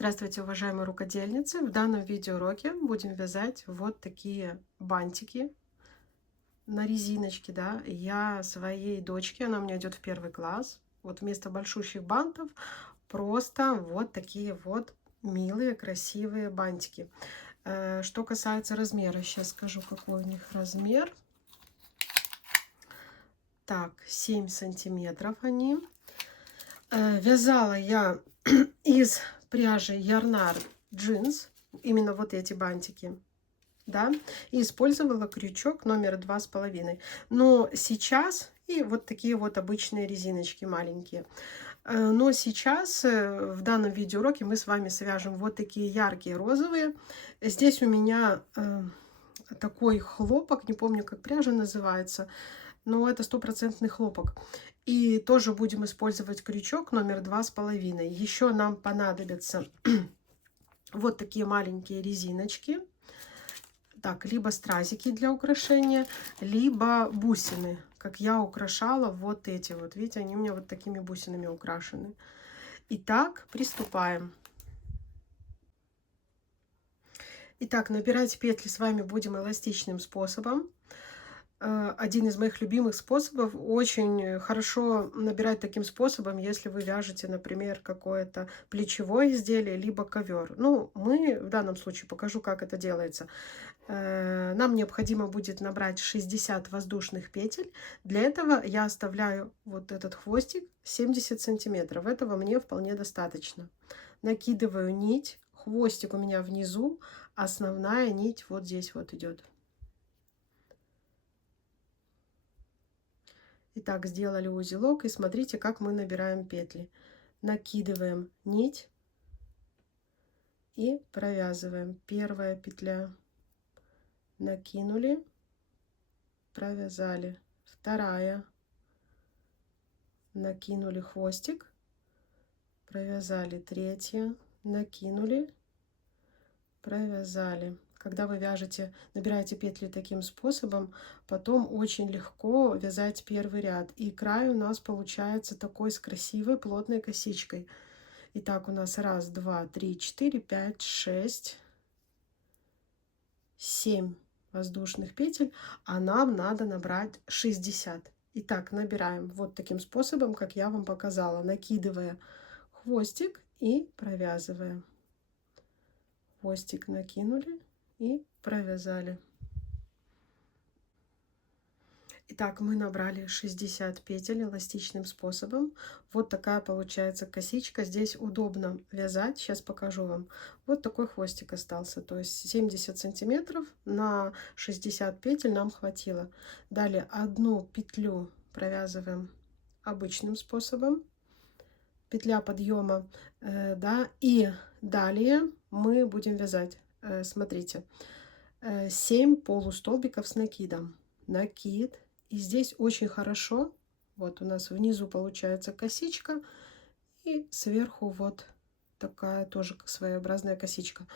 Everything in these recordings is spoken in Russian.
Здравствуйте, уважаемые рукодельницы! В данном видеоуроке будем вязать вот такие бантики на резиночке. Да? Я своей дочке, она у меня идет в 1 класс, вот вместо большущих бантов просто вот такие вот милые, красивые бантики. Что касается размера, сейчас скажу, какой у них размер. Так, 7 сантиметров они. Вязала я из пряжи Ярнар джинс, именно вот эти бантики, да, и использовала крючок номер 2,5. Но сейчас и вот такие вот обычные резиночки маленькие. Но сейчас в данном видеоуроке мы с вами свяжем вот такие яркие розовые. Здесь у меня такой хлопок, не помню, как пряжа называется, но это стопроцентный хлопок. И тоже будем использовать крючок номер 2,5. Еще нам понадобятся вот такие маленькие резиночки. Так, либо стразики для украшения, либо бусины, как я украшала вот эти вот. Видите, они у меня вот такими бусинами украшены. Итак, приступаем. Итак, набирать петли с вами будем эластичным способом. Один из моих любимых способов. Очень хорошо набирать таким способом, если вы вяжете, например, какое-то плечевое изделие, либо ковер. Ну, мы в данном случае покажу, как это делается. Нам необходимо будет набрать 60 воздушных петель. Для этого я оставляю вот этот хвостик 70 сантиметров. Этого мне вполне достаточно. Накидываю нить. Хвостик у меня внизу, основная нить вот здесь вот идет. Итак, сделали узелок, и смотрите, как мы набираем петли. Накидываем нить и провязываем. Первая петля, накинули, провязали. Вторая, накинули хвостик, провязали. Третья, накинули, провязали. Когда вы вяжете, набираете петли таким способом, потом очень легко вязать первый ряд. И край у нас получается такой с красивой плотной косичкой. Итак, у нас 1, 2, 3, 4, 5, 6, 7 воздушных петель, а нам надо набрать 60. Итак, набираем вот таким способом, как я вам показала, накидывая хвостик и провязывая. Хвостик накинули и провязали. Итак, мы набрали 60 петель эластичным способом. Вот такая получается косичка. Здесь удобно вязать. Сейчас покажу вам. Вот такой хвостик остался. То есть 70 сантиметров на 60 петель нам хватило. Далее одну петлю провязываем обычным способом. Петля подъема, да, и далее мы будем вязать. Смотрите, 7 полустолбиков с накидом. Накид. И здесь очень хорошо, вот у нас внизу получается косичка, и сверху вот такая тоже своеобразная косичка.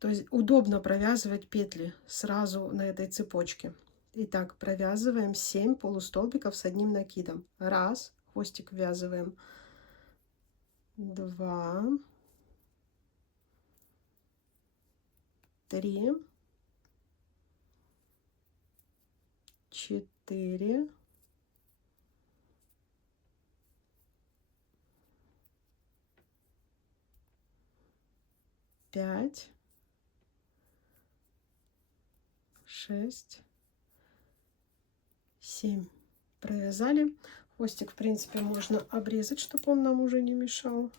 То есть удобно провязывать петли сразу на этой цепочке. Итак, провязываем 7 полустолбиков с одним накидом. Раз, хвостик ввязываем. 2, 3, 4, 5, 6, 7. Провязали. Хвостик, в принципе, можно обрезать, чтобы он нам уже не мешал.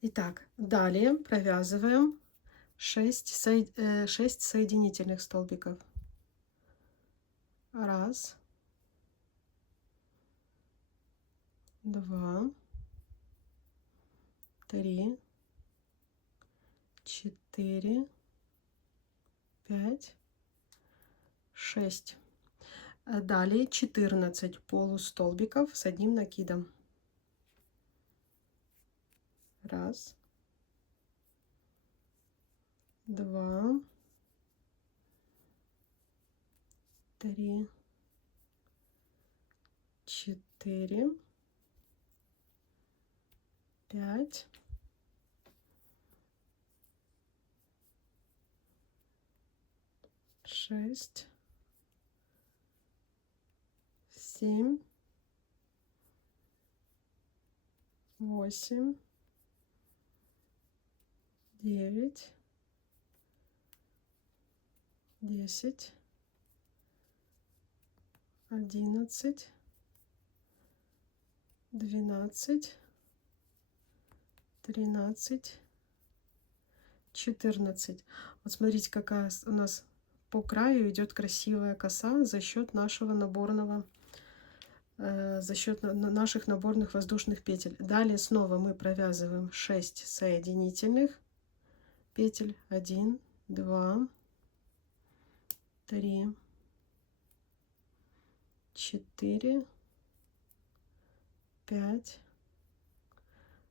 Итак, далее провязываем 6 соединительных столбиков. 1, 2, 3, 4, 5, 6. Далее 14 полустолбиков с одним накидом. 1, 2, 3, 4, 5, 6, 7, 8, 9, 10, 11, 12, 13, 14. Вот смотрите, какая у нас по краю идет красивая коса за счет нашего наборного, за счет наших наборных воздушных петель. Далее снова мы провязываем 6 соединительных петель. 1, 2, 3, 4, 5,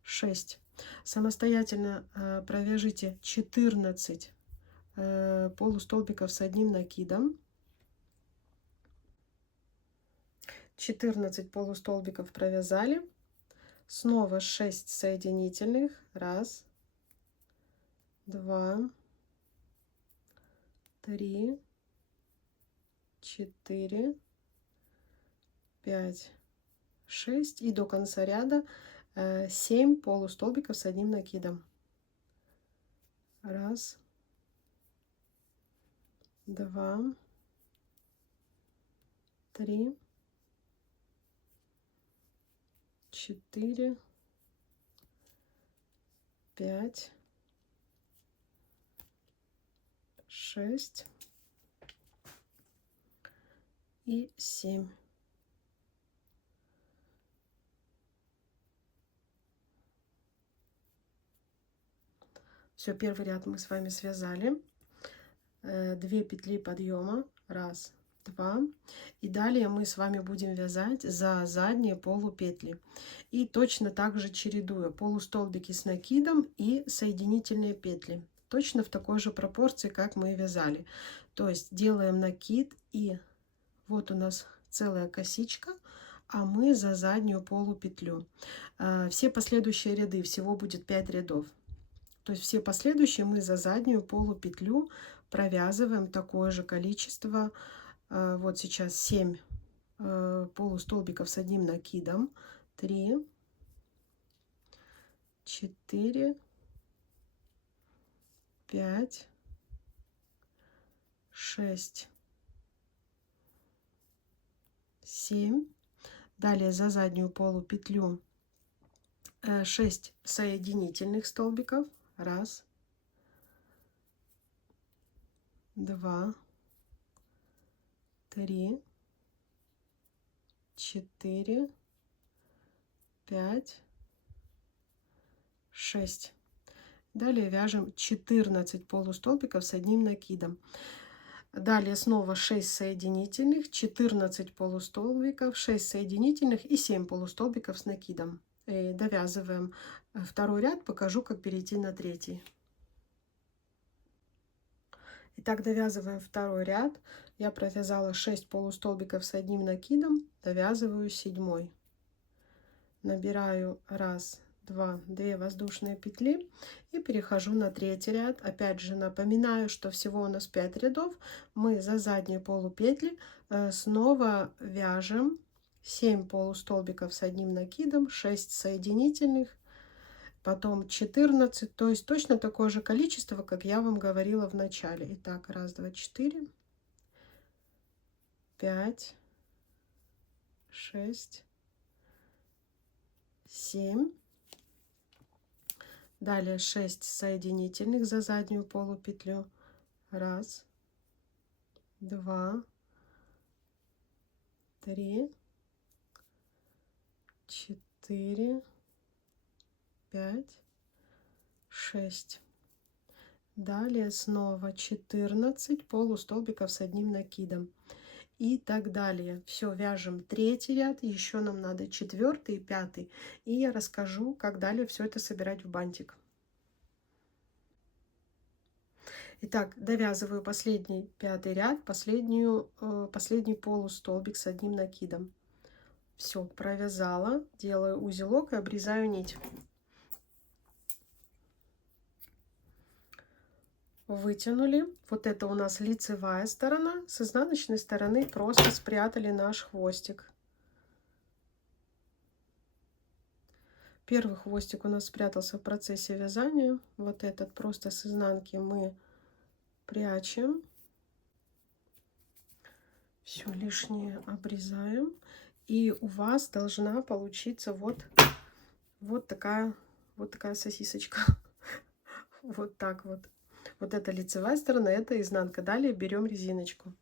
6. Самостоятельно провяжите 14 полустолбиков с одним накидом. 14 полустолбиков провязали. Снова 6 соединительных. 1, 2, 3, 4, 5, 6. И до конца ряда 7 полустолбиков с одним накидом. 1, 2, 3, 4, 5, 6 и 7. Все, первый ряд мы с вами связали. 2 петли подъема. 1, 2. И далее мы с вами будем вязать за задние полупетли. И точно так же чередуя полустолбики с накидом и соединительные петли. Точно в такой же пропорции, как мы вязали. То есть делаем накид, и вот у нас целая косичка, а мы за заднюю полупетлю. Все последующие ряды, всего будет 5 рядов. То есть все последующие мы за заднюю полупетлю провязываем такое же количество. Вот сейчас 7 полустолбиков с одним накидом. 3, 4, 5, 6, 7. Далее за заднюю полупетлю 6 соединительных столбиков. 1, 2, 3, 4, 5, 6. Далее вяжем 14 полустолбиков с одним накидом. Далее снова 6 соединительных, 14 полустолбиков, 6 соединительных и 7 полустолбиков с накидом. И довязываем второй ряд, покажу, как перейти на третий. Итак, довязываем второй ряд. Я провязала 6 полустолбиков с одним накидом, довязываю 7. Набираю 1, 2, 2 воздушные петли и перехожу на третий ряд. Опять же напоминаю, что всего у нас 5 рядов. Мы за задние полупетли снова вяжем 7 полустолбиков с одним накидом, 6 соединительных, потом 14, то есть точно такое же количество, как я вам говорила в начале. Итак, 1, 2, 4, 5, 6, 7. Далее 6 соединительных за заднюю полупетлю. 1, 2, 3, 4, 5, 6. Далее снова 14 полустолбиков с одним накидом. И так далее. Все, вяжем третий ряд, еще нам надо 4 и 5. И я расскажу, как далее все это собирать в бантик. Итак, довязываю последний 5 ряд, последний полустолбик с одним накидом. Все, провязала, делаю узелок и обрезаю нить. вытянули. Вот это у нас лицевая сторона. С изнаночной стороны просто спрятали наш хвостик. Первый хвостик у нас спрятался в процессе вязания. Вот этот просто с изнанки мы прячем. Все лишнее обрезаем. И у вас должна получиться вот такая сосисочка. Вот так вот. Вот это лицевая сторона, это изнанка. Далее берем резиночку.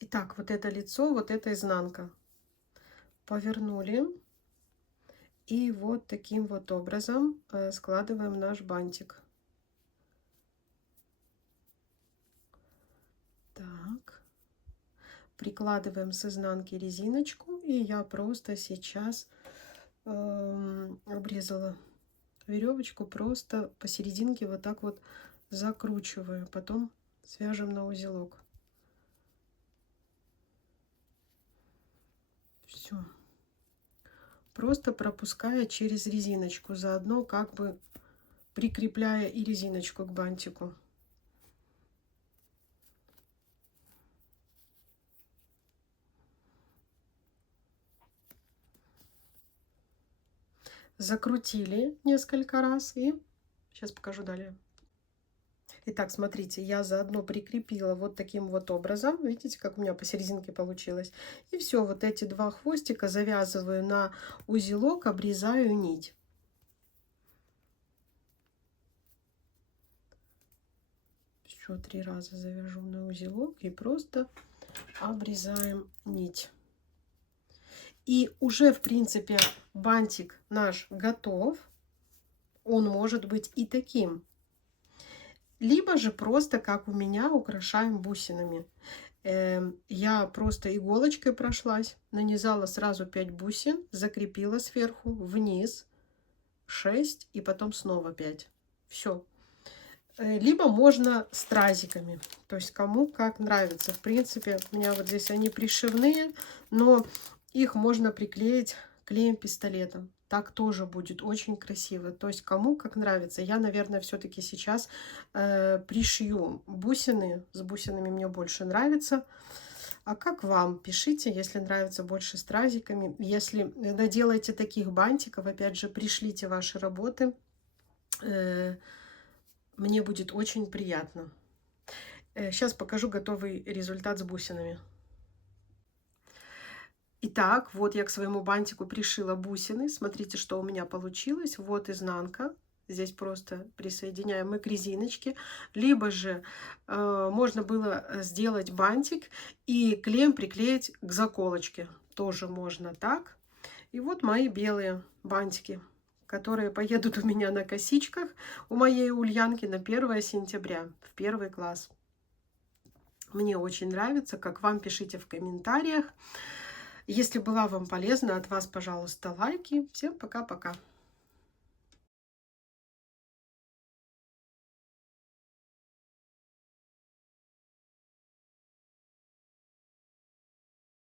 Итак, вот это лицо, вот это изнанка. Повернули. И вот таким вот образом складываем наш бантик. Так. Прикладываем с изнанки резиночку. И я просто сейчас обрезала веревочку, просто посерединке вот так вот закручиваю. Потом свяжем на узелок. Все. Просто пропуская через резиночку, заодно как бы прикрепляя и резиночку к бантику. Закрутили несколько раз и сейчас покажу далее. Итак, смотрите, я заодно прикрепила вот таким вот образом. Видите, как у меня посерединке получилось. И все, вот эти два хвостика завязываю на узелок, обрезаю нить. Еще 3 раза завяжу на узелок и просто обрезаем нить. И уже, в принципе, бантик наш готов. Он может быть и таким. Либо же просто, как у меня, украшаем бусинами. Я просто иголочкой прошлась, нанизала сразу 5 бусин, закрепила сверху, вниз 6 и потом снова 5. Все. Либо можно стразиками, то есть кому как нравится. В принципе, у меня вот здесь они пришивные, но их можно приклеить клеем-пистолетом. Так тоже будет очень красиво. То есть кому как нравится. Я, наверное, все-таки сейчас пришью бусины. С бусинами мне больше нравится. А как вам? Пишите, если нравится больше стразиками. Если наделаете таких бантиков, опять же, пришлите ваши работы. Мне будет очень приятно. Сейчас покажу готовый результат с бусинами. Итак, вот я к своему бантику пришила бусины. Смотрите, что у меня получилось. Вот изнанка. Здесь просто присоединяем мы к резиночке. Либо же можно было сделать бантик и клеем приклеить к заколочке. Тоже можно так. И вот мои белые бантики, которые поедут у меня на косичках у моей Ульянки на 1 сентября в 1 класс. Мне очень нравится. Как вам, пишите в комментариях. Если была вам полезна, от вас, пожалуйста, лайки. Всем пока-пока.